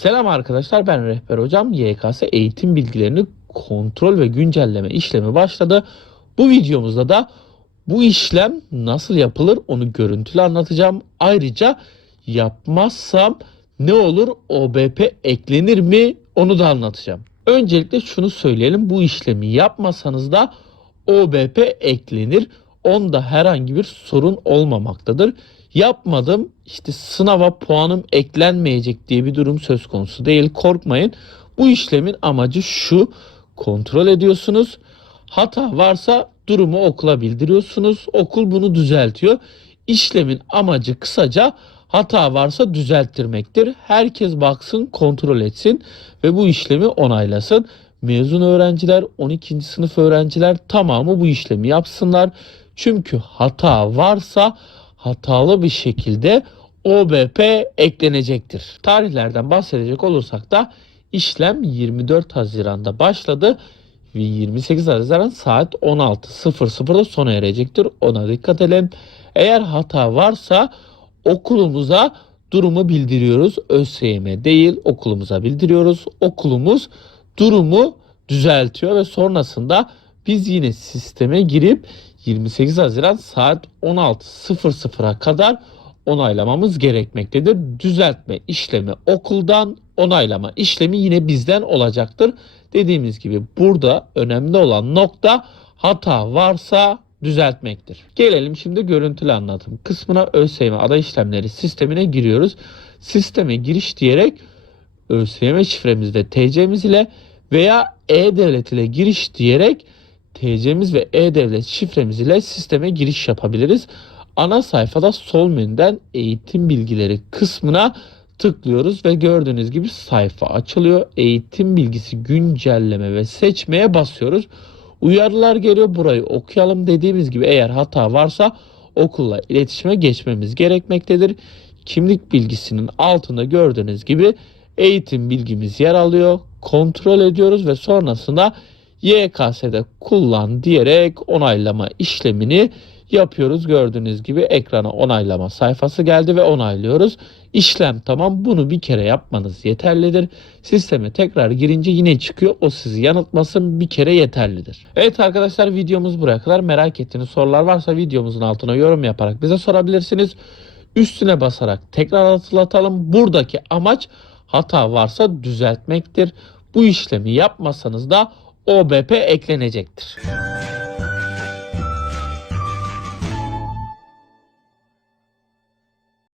Selam arkadaşlar ben Rehber Hocam. YKS eğitim bilgilerini kontrol ve güncelleme işlemi başladı. Bu videomuzda da bu işlem nasıl yapılır onu görüntülü anlatacağım. Ayrıca yapmazsam ne olur OBP eklenir mi onu da anlatacağım. Öncelikle şunu söyleyelim bu işlemi yapmasanız da OBP eklenir. Onda herhangi bir sorun olmamaktadır. Yapmadım işte sınava puanım eklenmeyecek diye bir durum söz konusu değil. Korkmayın. Bu işlemin amacı şu. Kontrol ediyorsunuz. Hata varsa durumu okula bildiriyorsunuz. Okul bunu düzeltiyor. İşlemin amacı kısaca hata varsa düzelttirmektir. Herkes baksın, kontrol etsin ve bu işlemi onaylasın. Mezun öğrenciler, 12. sınıf öğrenciler tamamı bu işlemi yapsınlar. Çünkü hata varsa hatalı bir şekilde OBP eklenecektir. Tarihlerden bahsedecek olursak da işlem 24 Haziran'da başladı ve 28 Haziran saat 16.00'da sona erecektir. Ona dikkat edelim. Eğer hata varsa okulumuza durumu bildiriyoruz. ÖSYM değil okulumuza bildiriyoruz. Okulumuz durumu düzeltiyor ve sonrasında biz yine sisteme girip 28 Haziran saat 16.00'a kadar onaylamamız gerekmektedir. Düzeltme işlemi okuldan, onaylama işlemi yine bizden olacaktır. Dediğimiz gibi burada önemli olan nokta hata varsa düzeltmektir. Gelelim şimdi görüntülü anlatım kısmına ÖSYM aday işlemleri sistemine giriyoruz. Sisteme giriş diyerek ÖSYM şifremiz ve TC'miz ile veya E-Devlet ile giriş diyerek TC'miz ve E-Devlet şifremiz ile sisteme giriş yapabiliriz. Ana sayfada sol menüden eğitim bilgileri kısmına tıklıyoruz ve gördüğünüz gibi sayfa açılıyor. Eğitim bilgisi güncelleme ve seçmeye basıyoruz. Uyarılar geliyor burayı okuyalım dediğimiz gibi eğer hata varsa okulla iletişime geçmemiz gerekmektedir. Kimlik bilgisinin altında gördüğünüz gibi eğitim bilgimiz yer alıyor. Kontrol ediyoruz ve sonrasında YKS'de kullan diyerek onaylama işlemini yapıyoruz. Gördüğünüz gibi ekrana onaylama sayfası geldi ve onaylıyoruz. İşlem tamam. Bunu bir kere yapmanız yeterlidir. Sisteme tekrar girince yine çıkıyor. O sizi yanıltmasın. Bir kere yeterlidir. Evet arkadaşlar videomuz buraya kadar. Merak ettiğiniz sorular varsa videomuzun altına yorum yaparak bize sorabilirsiniz. Üstüne basarak tekrar hatırlatalım. Buradaki amaç hata varsa düzeltmektir. Bu işlemi yapmasanız da OBP eklenecektir.